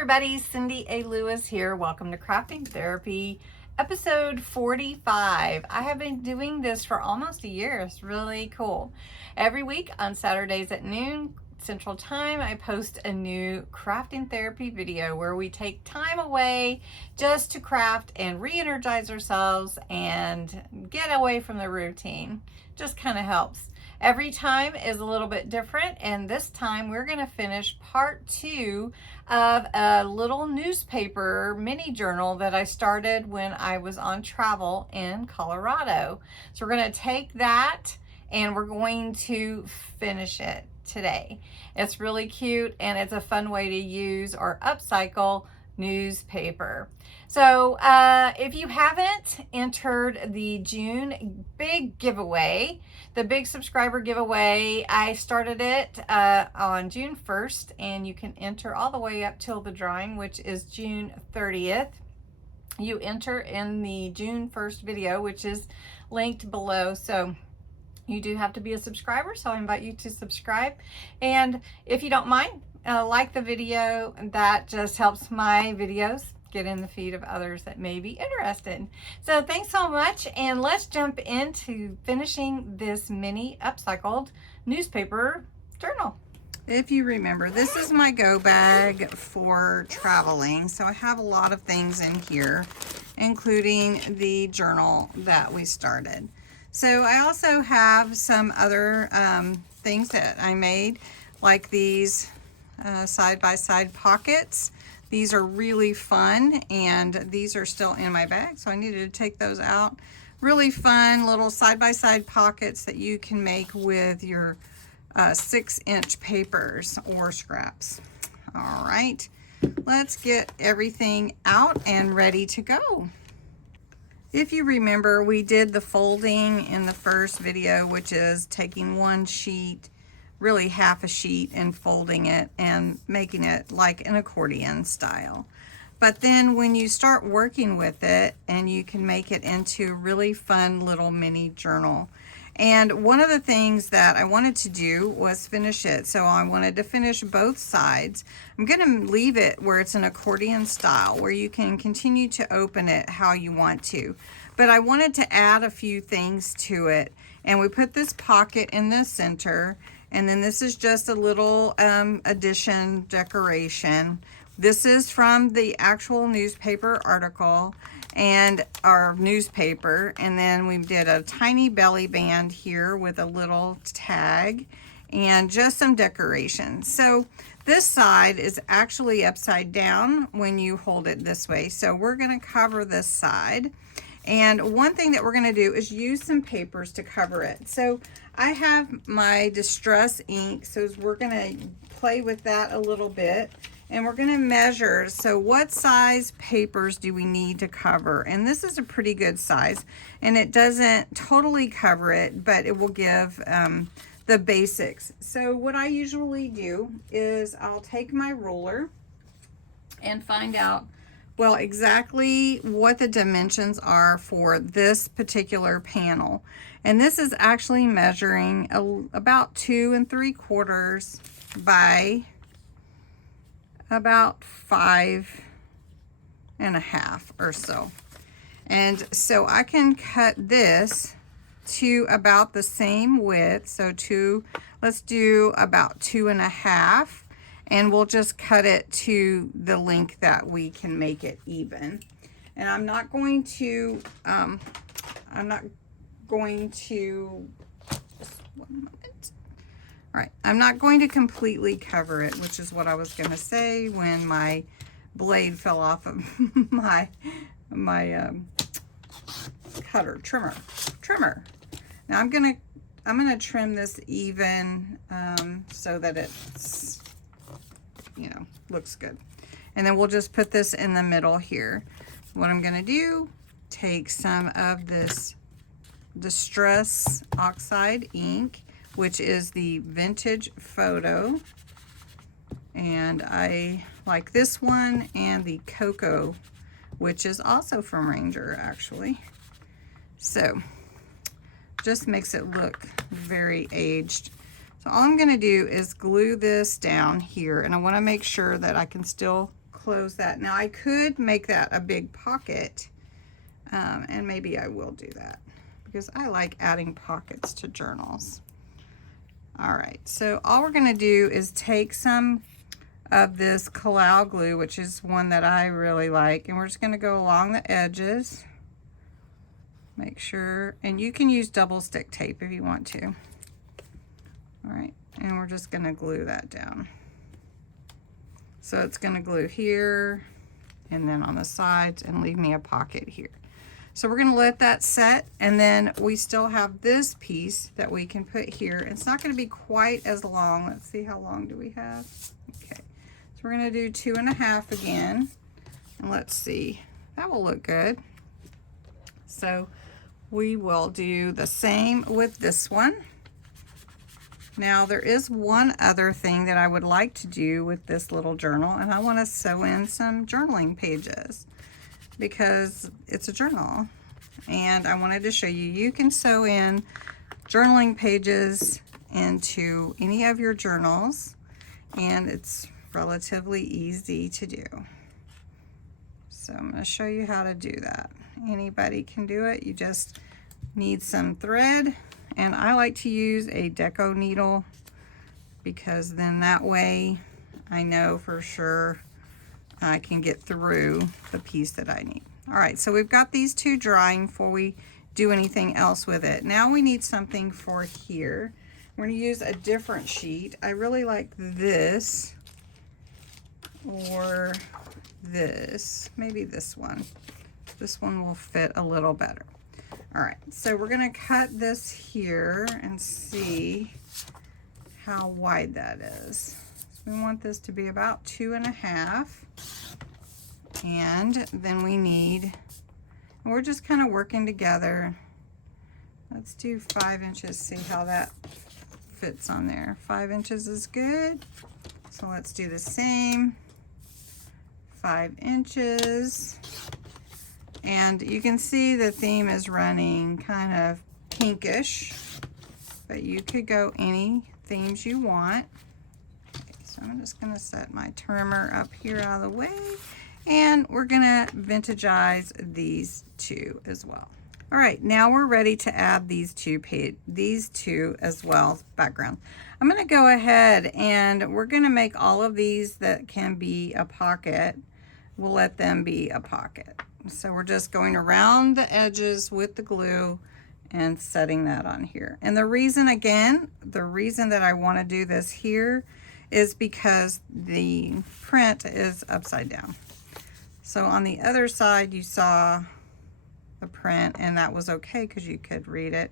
everybody, Cindy A. Lewis here. Welcome to Crafting Therapy, episode 45. I have been doing this for almost a year. It's really cool. Every week on Saturdays at noon Central Time, I post a new crafting therapy video where we take time away just to craft and re-energize ourselves and get away from the routine. Just kind of helps. Every time is a little bit different, and this time we're going to finish part 2 of a little newspaper mini journal that I started when I was on travel in Colorado. So we're going to take that and we're going to finish it today. It's really cute and it's a fun way to use or upcycle newspaper. So if you haven't entered the June big giveaway, the big subscriber giveaway, I started it on June 1st, and you can enter all the way up till the drawing, which is June 30th. You enter in the June 1st video, which is linked below. So you do have to be a subscriber, so I invite you to subscribe. And if you don't mind, like the video. That just helps my videos get in the feed of others that may be interested. So thanks so much, and let's jump into finishing this mini upcycled newspaper journal. If you remember, this is my go bag for traveling. So I have a lot of things in here, including the journal that we started. So I also have some other things that I made, like these side-by-side pockets. These are really fun, and these are still in my bag, so I needed to take those out. Really fun little side-by-side pockets that you can make with your 6-inch papers or scraps. All right, let's get everything out and ready to go. If you remember, we did the folding in the first video, which is taking one sheet, really half a sheet, and folding it and making it like an accordion style. But then when you start working with it, and you can make it into a really fun little mini journal. And one of the things that I wanted to do was finish it. So I wanted to finish both sides. I'm going to leave it where it's an accordion style, where you can continue to open it how you want to. But I wanted to add a few things to it. And we put this pocket in the center. And then this is just a little addition decoration. This is from the actual newspaper article and our newspaper. And then we did a tiny belly band here with a little tag and just some decorations. So this side is actually upside down when you hold it this way. So we're going to cover this side. And one thing that we're going to do is use some papers to cover it. So I have my distress ink, so we're going to play with that a little bit, and we're going to measure. So what size papers do we need to cover? And this is a pretty good size, and it doesn't totally cover it, but it will give the basics. So what I usually do is I'll take my ruler and find out, well, exactly what the dimensions are for this particular panel. And this is actually measuring about 2 3/4 by about 5 1/2 or so. And so I can cut this to about the same width. So let's do about 2 1/2. And we'll just cut it to the length that we can make it even. And I'm not going to, just one moment. All right, I'm not going to completely cover it, which is what I was gonna say when my blade fell off of my trimmer. Now I'm gonna trim this even so that it's, looks good. And then we'll just put this in the middle here. What I'm gonna do, take some of this Distress Oxide ink, which is the Vintage Photo. And I like this one and the Cocoa, which is also from Ranger, actually. So just makes it look very aged. So all I'm going to do is glue this down here, and I want to make sure that I can still close that. Now I could make that a big pocket, and maybe I will do that because I like adding pockets to journals. All right, so all we're gonna do is take some of this Kalau glue, which is one that I really like, and we're just gonna go along the edges. Make sure, and you can use double stick tape if you want to. All right, and we're just gonna glue that down. So it's gonna glue here and then on the sides and leave me a pocket here. So we're gonna let that set, and then we still have this piece that we can put here. It's not gonna be quite as long. Let's see, how long do we have? Okay, so we're gonna do 2.5 again, and let's see, that will look good. So we will do the same with this one. Now there is one other thing that I would like to do with this little journal, and I want to sew in some journaling pages because it's a journal, and I wanted to show you, you can sew in journaling pages into any of your journals, and it's relatively easy to do. So I'm going to show you how to do that. Anybody can do it. You just need some thread, and I like to use a deco needle because then that way I know for sure I can get through the piece that I need. All right, so we've got these two drying before we do anything else with it. Now we need something for here. We're going to use a different sheet. I really like this or this, maybe this one. This one will fit a little better. All right, so we're gonna cut this here and see how wide that is. So we want this to be about 2.5. And then we need, and we're just kind of working together. Let's do 5 inches, see how that fits on there. 5 inches is good. So let's do the same, 5 inches. And you can see the theme is running kind of pinkish, but you could go any themes you want. Okay, so I'm just gonna set my timer up here out of the way, and we're gonna vintagize these two as well. All right, now we're ready to add these two as well, background. I'm gonna go ahead and we're gonna make all of these that can be a pocket. We'll let them be a pocket. So we're just going around the edges with the glue and setting that on here. And the reason, again, the reason that I want to do this here is because the print is upside down. So on the other side you saw the print, and that was okay because you could read it.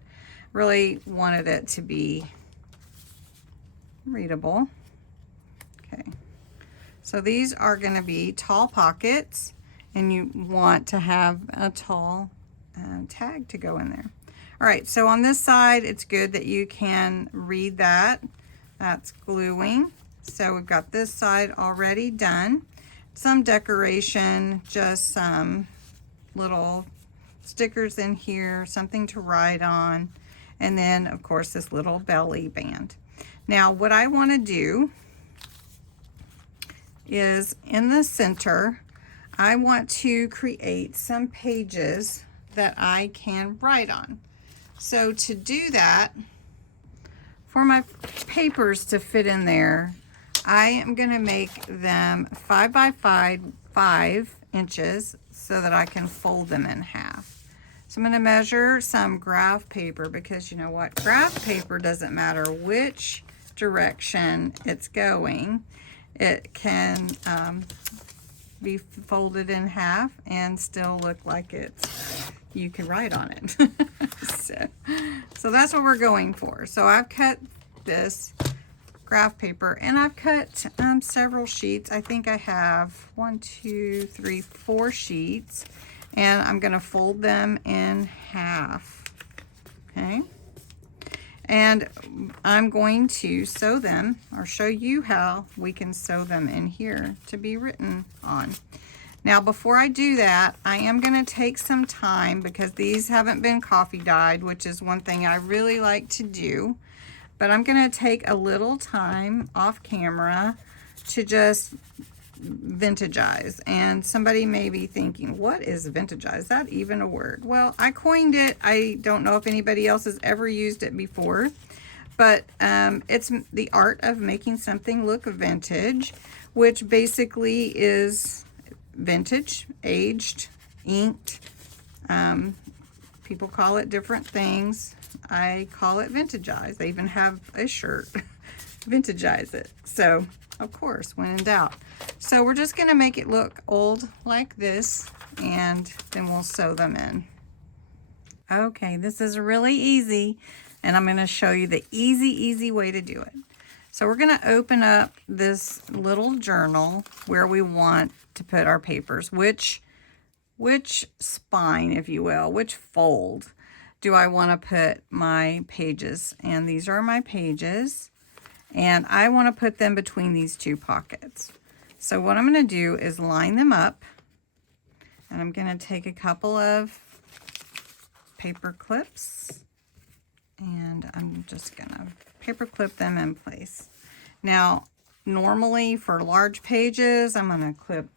Really wanted it to be readable. Okay, so these are going to be tall pockets, and you want to have a tall tag to go in there. All right, so on this side, it's good that you can read that. That's gluing. So we've got this side already done. Some decoration, just some little stickers in here, something to write on, and then of course this little belly band. Now what I want to do is in the center, I want to create some pages that I can write on. So to do that, for my papers to fit in there, I am going to make them 5 by 5 inches so that I can fold them in half. So I'm going to measure some graph paper, because you know what? Graph paper doesn't matter which direction it's going. It can be folded in half and still look like you can write on it. so that's what we're going for. So I've cut this graph paper, and I've cut several sheets. I think I have 4 sheets, and I'm going to fold them in half. Okay, and I'm going to sew them, or show you how we can sew them in here to be written on. Now before I do that, I am going to take some time, because these haven't been coffee dyed, which is one thing I really like to do. But I'm going to take a little time off camera to just vintagize. And somebody may be thinking, what is vintagize? Is that even a word? Well, I coined it. I don't know if anybody else has ever used it before, but it's the art of making something look vintage, which basically is vintage, aged, inked. People call it different things. I call it vintagize. They even have a shirt, vintagize it. So, of course, when in doubt. So we're just going to make it look old like this, and then we'll sew them in. Okay, this is really easy, and I'm going to show you the easy way to do it. So we're going to open up this little journal where we want to put our papers. Which spine, if you will, which fold do I want to put my pages? And these are my pages, and I want to put them between these two pockets. So what I'm going to do is line them up, and I'm going to take a couple of paper clips, and I'm just going to paper clip them in place. Now, normally for large pages, I'm going to clip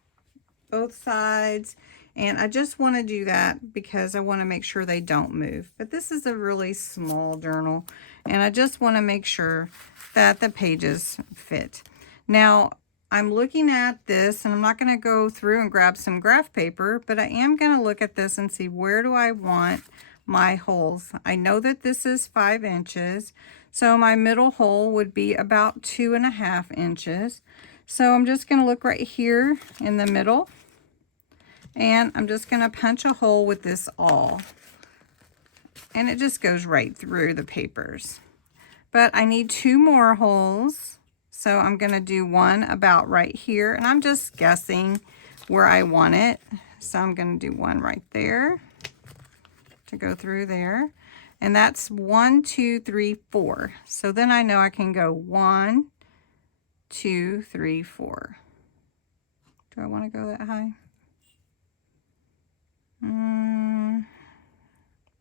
both sides, and I just want to do that because I want to make sure they don't move. But this is a really small journal, and I just want to make sure that the pages fit. Now, I'm looking at this, and I'm not going to go through and grab some graph paper, but I am going to look at this and see, where do I want my holes? I know that this is 5 inches, so my middle hole would be about 2.5 inches. So I'm just going to look right here in the middle, and I'm just going to punch a hole with this awl, and it just goes right through the papers. But I need 2 more holes, so I'm going to do one about right here, and I'm just guessing where I want it. So I'm going to do one right there to go through there, and that's 1, 2, 3, 4. So then I know I can go 1, 2, 3, 4. Do I want to go that high?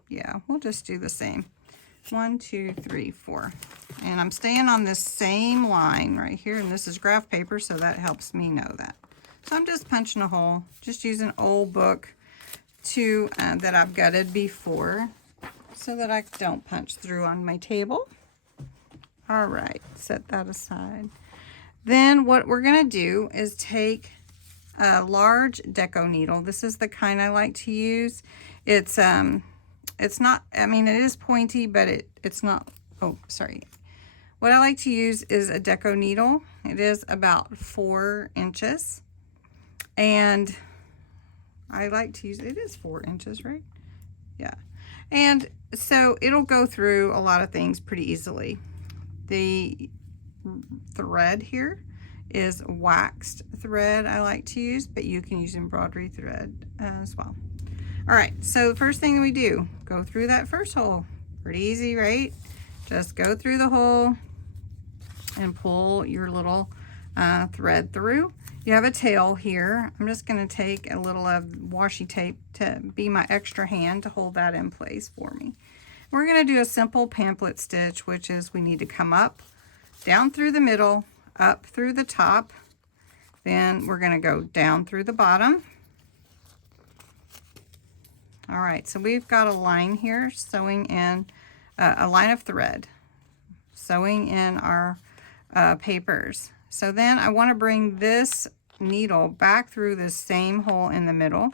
Yeah, we'll just do the same. 1, 2, 3, 4. And I'm staying on this same line right here, and this is graph paper, so that helps me know that. So I'm just punching a hole, just using an old book that I've gutted before so that I don't punch through on my table. All right, set that aside. Then what we're going to do is take a large deco needle. This is the kind I like to use. It's not, I mean, it is pointy, but it's not, oh, sorry. What I like to use is a deco needle. It is about 4 inches. And I like to use, it is 4 inches, right? Yeah. And so it'll go through a lot of things pretty easily. The thread here is waxed thread I like to use, but you can use embroidery thread as well. All right, so the first thing we do, go through that first hole. Pretty easy, right? Just go through the hole and pull your little thread through. You have a tail here. I'm just going to take a little of washi tape to be my extra hand to hold that in place for me. We're going to do a simple pamphlet stitch, which is we need to come up, down through the middle, up through the top. Then we're going to go down through the bottom. All right, so we've got a line here, sewing in a line of thread, sewing in our papers. So then I want to bring this needle back through the same hole in the middle.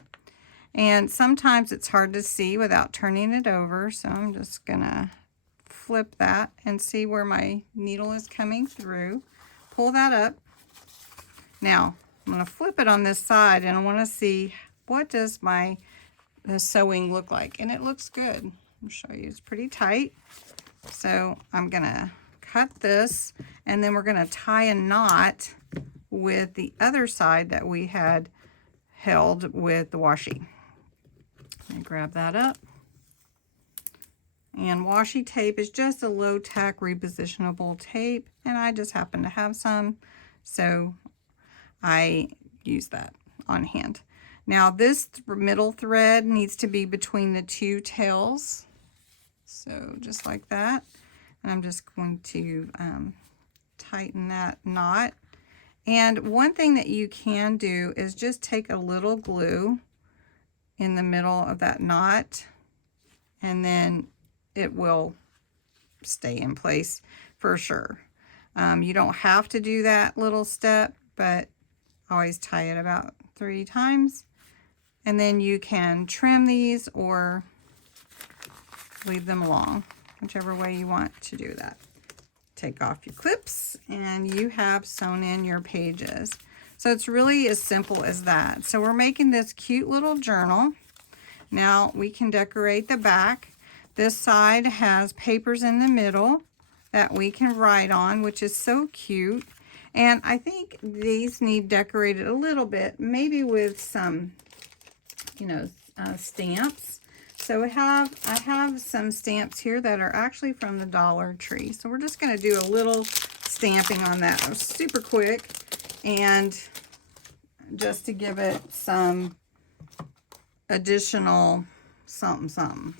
And sometimes it's hard to see without turning it over, so I'm just gonna flip that and see where my needle is coming through. Pull that up. Now, I'm gonna flip it on this side, and I wanna see, what does my sewing look like? And it looks good. I'll show you, it's pretty tight. So I'm gonna cut this, and then we're gonna tie a knot with the other side that we had held with the washi. And grab that up. And washi tape is just a low-tech repositionable tape, and I just happen to have some, so I use that on hand. Now this middle thread needs to be between the 2 tails, so just like that. And I'm just going to tighten that knot, And one thing that you can do is just take a little glue in the middle of that knot, and then it will stay in place for sure. You don't have to do that little step, but always tie it about 3 times. And then you can trim these or leave them along, whichever way you want to do that. Take off your clips and you have sewn in your pages. So it's really as simple as that. So we're making this cute little journal. Now we can decorate the back. This side has papers in the middle that we can write on, which is so cute. And I think these need decorated a little bit, maybe with some, stamps. So I have some stamps here that are actually from the Dollar Tree. So we're just going to do a little stamping on that. It was super quick, and just to give it some additional something.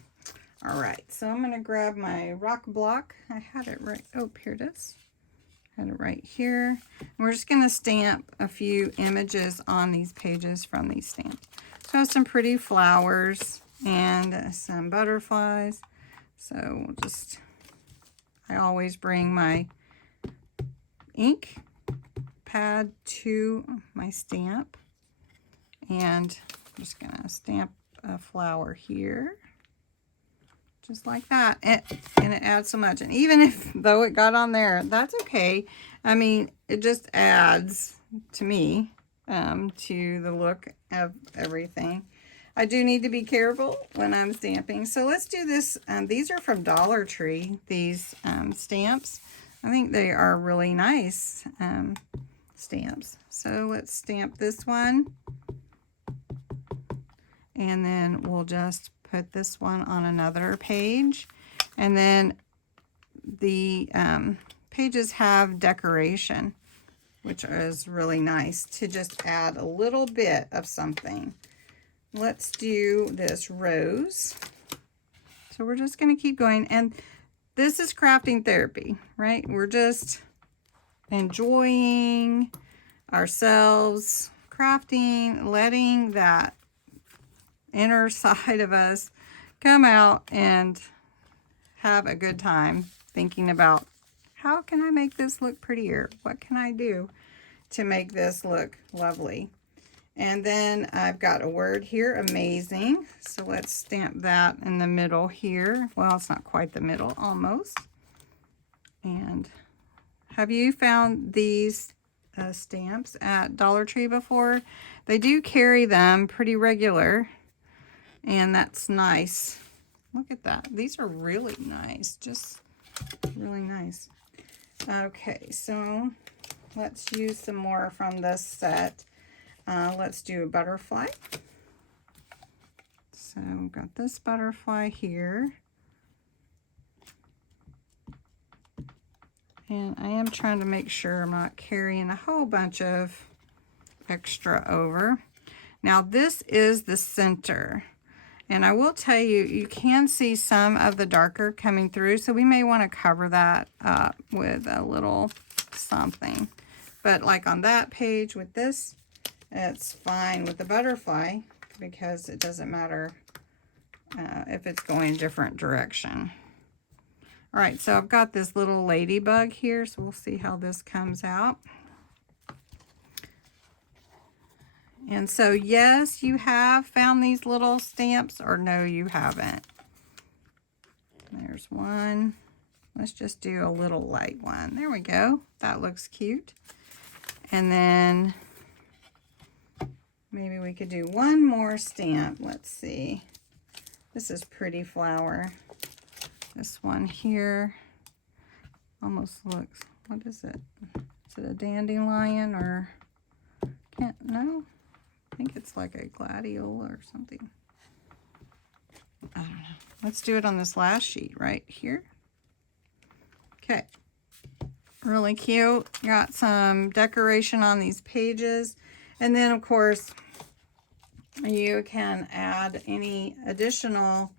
All right, so I'm going to grab my rock block. I had it right. Oh, here it is. Had it right here. And we're just going to stamp a few images on these pages from these stamps. So I have some pretty flowers and some butterflies. So we'll just, I always bring my ink pad to my stamp, and I'm just going to stamp a flower here. Just like that, and it adds so much. And even though it got on there, that's okay. I mean, it just adds to me, to the look of everything. I do need to be careful when I'm stamping. So let's do this. These are from Dollar Tree, these stamps. I think they are really nice stamps. So let's stamp this one. And then we'll just put this one on another page. And then the pages have decoration, which is really nice to just add a little bit of something. Let's do this rose. So we're just going to keep going. And this is crafting therapy, right? We're just enjoying ourselves, crafting, letting that inner side of us come out and have a good time thinking about, how can I make this look prettier? What can I do to make this look lovely? And then I've got a word here, amazing. So let's stamp that in the middle here. Well, it's not quite the middle, almost. And have you found these stamps at Dollar Tree before? They do carry them pretty regular, and that's nice. Look at that. These are really nice, just really nice. Okay, so let's use some more from this set. Let's do a butterfly. So we've got this butterfly here. And I am trying to make sure I'm not carrying a whole bunch of extra over. Now this is the center. And I will tell you, you can see some of the darker coming through. So we may want to cover that up with a little something. But like on that page with this, it's fine with the butterfly because it doesn't matter if it's going a different direction. All right, so I've got this little ladybug here, so we'll see how this comes out. And so, yes, you have found these little stamps, or no, you haven't. There's one. Let's just do a little light one. There we go. That looks cute. And then maybe we could do one more stamp. Let's see. This is pretty flower. This one here almost looks, what is it? Is it a dandelion or, no? I think it's like a gladiola or something. I don't know. Let's do it on this last sheet right here. Okay. Really cute. Got some decoration on these pages. And then, of course, you can add any additional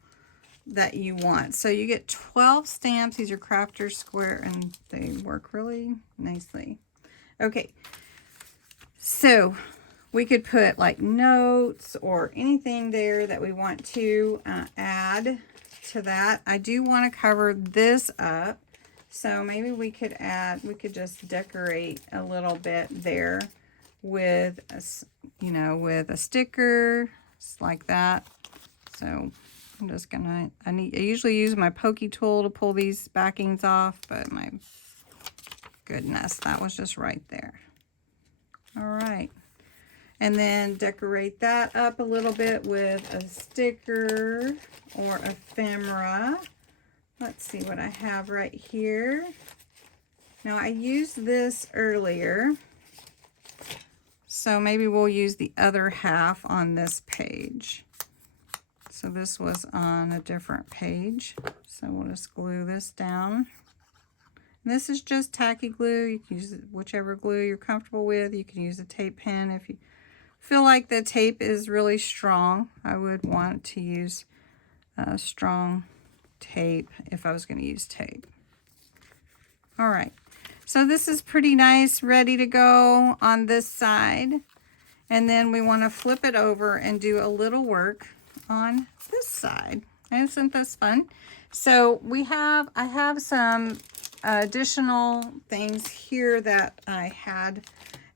that you want. So you get 12 stamps. These are Crafter's Square, and they work really nicely. Okay. So we could put like notes or anything there that we want to add to that. I do want to cover this up. So maybe we could just decorate a little bit there with with a sticker like that. So I'm just gonna, I usually use my pokey tool to pull these backings off, but my goodness, that was just right there. All right. And then decorate that up a little bit with a sticker or ephemera. Let's see what I have right here. Now I used this earlier, so maybe we'll use the other half on this page. So this was on a different page. So we'll just glue this down. And this is just tacky glue. You can use whichever glue you're comfortable with. You can use a tape pen if you feel like the tape is really strong. I would want to use strong tape if I was going to use tape. All right, so this is pretty nice, ready to go on this side. And then we want to flip it over and do a little work on this side. Isn't this fun? So I have some additional things here that I had.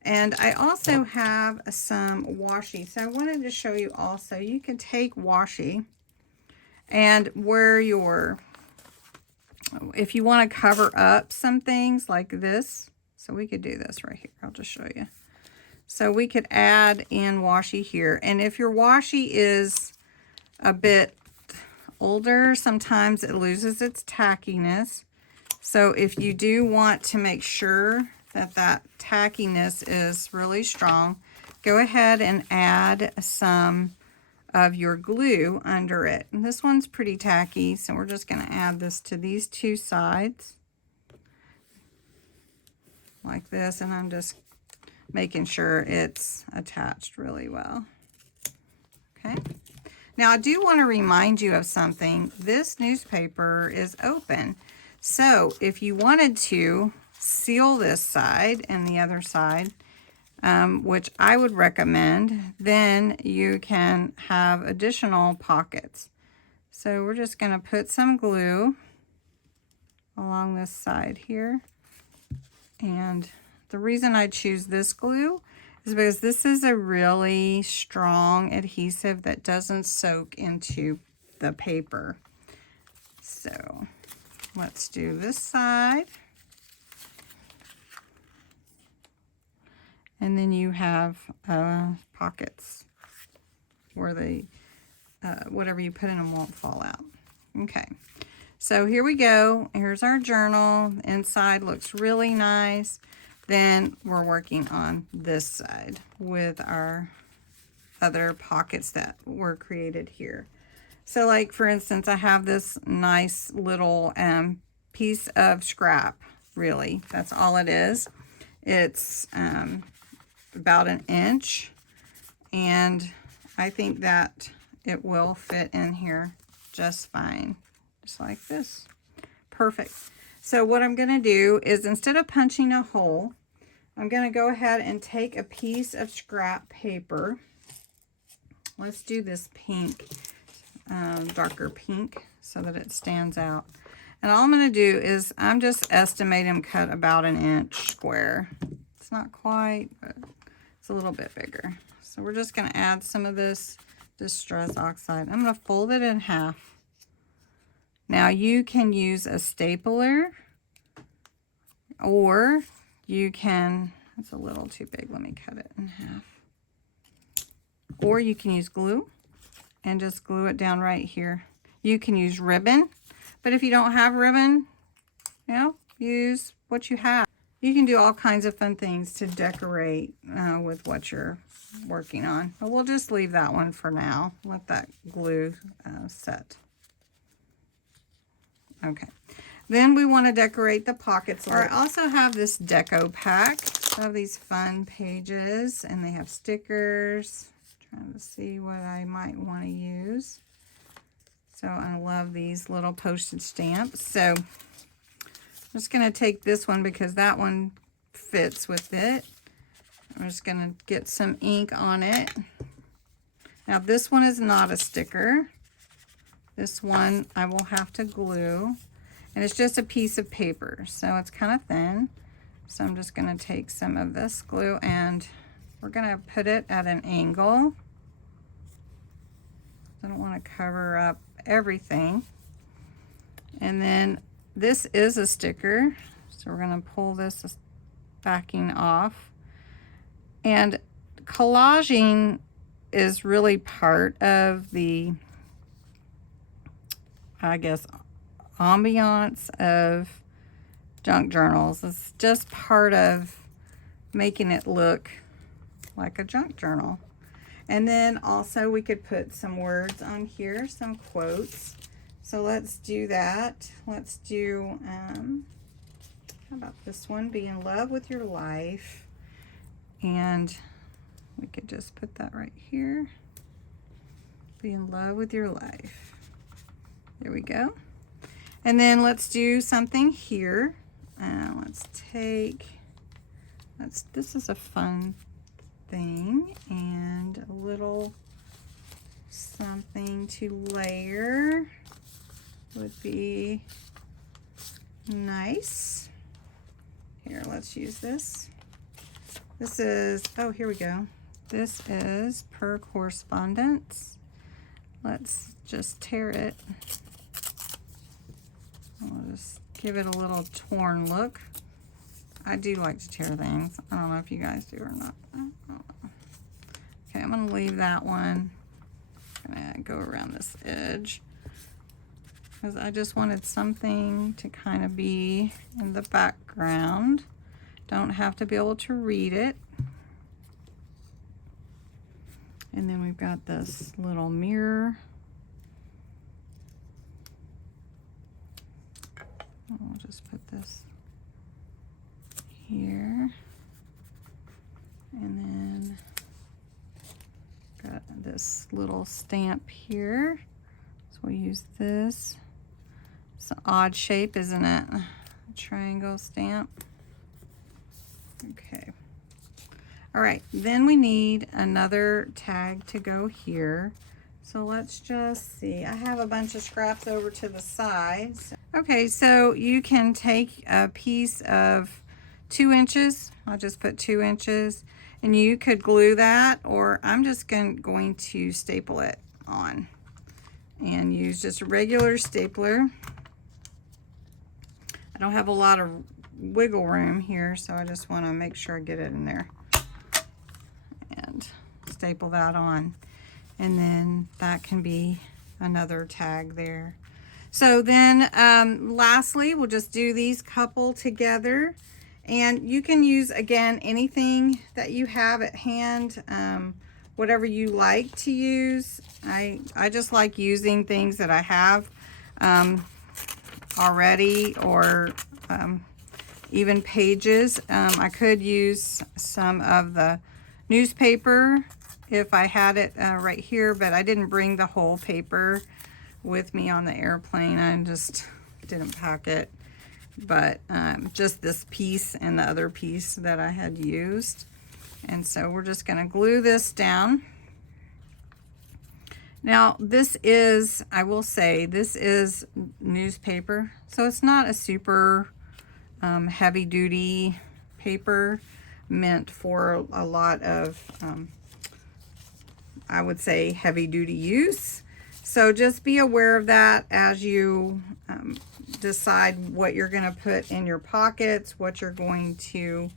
And I also have some washi. So I wanted to show you also, you can take washi and where if you want to cover up some things like this, so we could do this right here. I'll just show you. So we could add in washi here. And if your washi is a bit older, sometimes it loses its tackiness. So if you do want to make sure that tackiness is really strong, go ahead and add some of your glue under it. And this one's pretty tacky, so we're just going to add this to these two sides like this, and I'm just making sure it's attached really well. Okay. Now I do want to remind you of something. This newspaper is open. So if you wanted to seal this side and the other side, which I would recommend, then you can have additional pockets. So we're just going to put some glue along this side here. And the reason I choose this glue is because this is a really strong adhesive that doesn't soak into the paper. So let's do this side. And then you have pockets where the whatever you put in them won't fall out. Okay, so here we go. Here's our journal. Inside looks really nice. Then we're working on this side with our other pockets that were created here. So like for instance, I have this nice little piece of scrap, really. That's all it is. It's about 1 inch, and I think that it will fit in here just fine, just like this. Perfect. So what I'm going to do is, instead of punching a hole, I'm going to go ahead and take a piece of scrap paper. Let's do this pink, darker pink, so that it stands out. And all I'm going to do is I'm just estimating cut about 1 inch square. It's not quite, but it's a little bit bigger. So we're just going to add some of this distress oxide. I'm going to fold it in half. Now you can use a stapler, or you can, it's a little too big, let me cut it in half. Or you can use glue and just glue it down right here. You can use ribbon, but if you don't have ribbon, use what you have. You can do all kinds of fun things to decorate with what you're working on. But we'll just leave that one for now. Let that glue set. Okay. Then we want to decorate the pockets. I also have this deco pack of these fun pages, and they have stickers. Trying to see what I might want to use. So I love these little postage stamps. So I'm just going to take this one because that one fits with it. I'm just gonna get some ink on it. Now this one is not a sticker. This one I will have to glue. And it's just a piece of paper, so it's kind of thin. So I'm just gonna take some of this glue and we're gonna put it at an angle. I don't wanna cover up everything. And then this is a sticker, so we're gonna pull this backing off. And collaging is really part of the, I guess, ambiance of junk journals. It's just part of making it look like a junk journal. And then also we could put some words on here, some quotes. So let's do that. Let's do, how about this one? Be in love with your life. And we could just put that right here. Be in love with your life. There we go. And then let's do something here. Let's take, this is a fun thing, and a little something to layer would be nice. Here, let's use this. This is, oh, here we go. This is per correspondence. Let's just tear it. I'll just give it a little torn look. I do like to tear things. I don't know if you guys do or not. Okay, I'm gonna leave that one. I'm gonna go around this edge because I just wanted something to kind of be in the background. Don't have to be able to read it. And then we've got this little mirror. I'll just put this here. And then got this little stamp here. So we'll use this. It's an odd shape, isn't it? A triangle stamp. Okay. All right, then we need another tag to go here. So let's just see. I have a bunch of scraps over to the side. Okay, so you can take a piece of 2 inches. I'll just put 2 inches, and you could glue that, or I'm just going to staple it on and use just a regular stapler. I don't have a lot of wiggle room here, so I just want to make sure I get it in there and staple that on. And then that can be another tag there. So then lastly, we'll just do these couple together. And you can use, again, anything that you have at hand, whatever you like to use. I just like using things that I have already, or even pages. I could use some of the newspaper if I had it right here, but I didn't bring the whole paper with me on the airplane. I just didn't pack it, but just this piece and the other piece that I had used. And so we're just going to glue this down. Now this is, I will say, this is newspaper, so it's not a super heavy duty paper meant for a lot of I would say heavy duty use. So just be aware of that as you decide what you're going to put in your pockets, what you're going to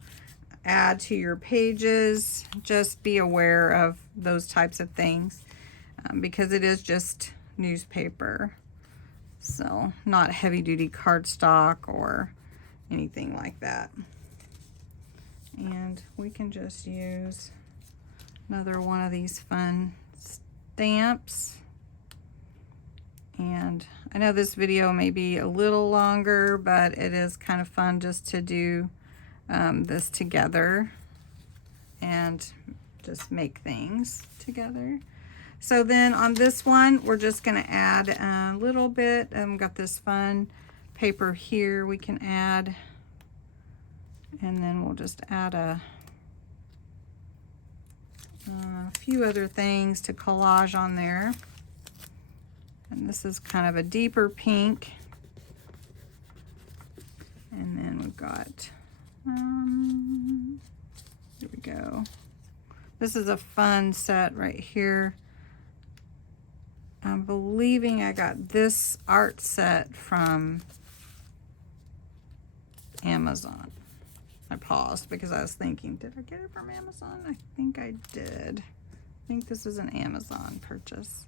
add to your pages. Just be aware of those types of things because it is just newspaper. So not heavy duty cardstock or anything like that. And we can just use another one of these fun stamps. And I know this video may be a little longer, but it is kind of fun just to do this together and just make things together. So then on this one, we're just going to add a little bit. Got this fun paper here we can add. And then we'll just add a A few other things to collage on there. And this is kind of a deeper pink. And then we've got, here we go. This is a fun set right here. I'm believing I got this art set from Amazon. I paused because I was thinking, did I get it from Amazon? I think I did. I think this is an Amazon purchase.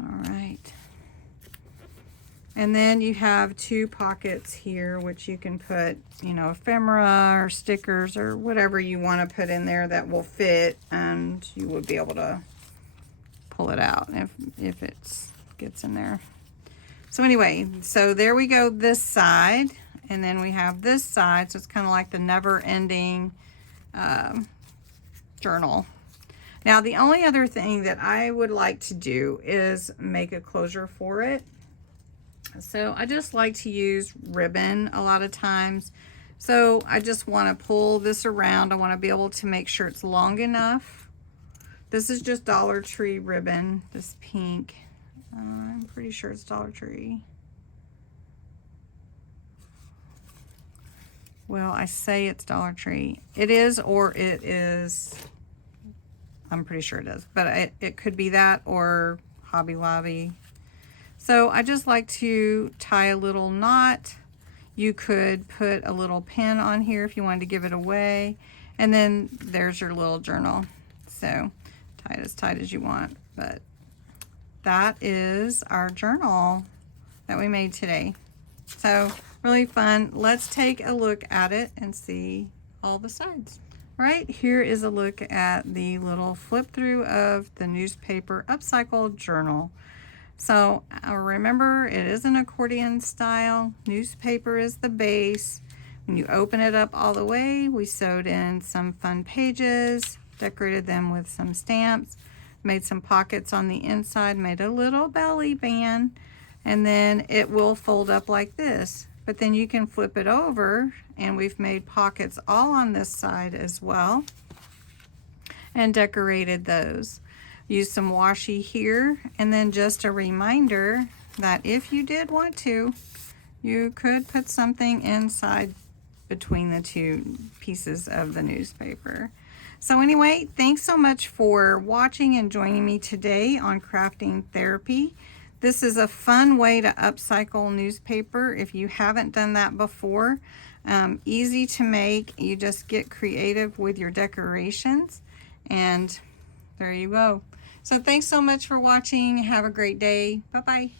All right. And then you have two pockets here, which you can put, you know, ephemera or stickers or whatever you want to put in there that will fit, and you would be able to pull it out if it gets in there. So anyway, so there we go, this side, and then we have this side, so it's kind of like the never-ending journal. Now, the only other thing that I would like to do is make a closure for it. So I just like to use ribbon a lot of times. So I just want to pull this around. I want to be able to make sure it's long enough. This is just Dollar Tree ribbon, this pink. I'm pretty sure it's Dollar Tree. Well, I say it's Dollar Tree. It is, or it is, I'm pretty sure it is, but it could be that or Hobby Lobby. So I just like to tie a little knot. You could put a little pin on here if you wanted to give it away. And then there's your little journal. So tie it as tight as you want, but that is our journal that we made today. So really fun. Let's take a look at it and see all the sides. Right, here is a look at the little flip through of the newspaper upcycled journal. So remember, it is an accordion style. Newspaper is the base. When you open it up all the way, we sewed in some fun pages, decorated them with some stamps, made some pockets on the inside, made a little belly band, and then it will fold up like this. But then you can flip it over, and we've made pockets all on this side as well and decorated those. Use some washi here, and then just a reminder that if you did want to, you could put something inside between the two pieces of the newspaper. So anyway, thanks so much for watching and joining me today on Crafting Therapy. This is a fun way to upcycle newspaper if you haven't done that before. Easy to make. You just get creative with your decorations, and there you go. So thanks so much for watching. Have a great day. Bye-bye.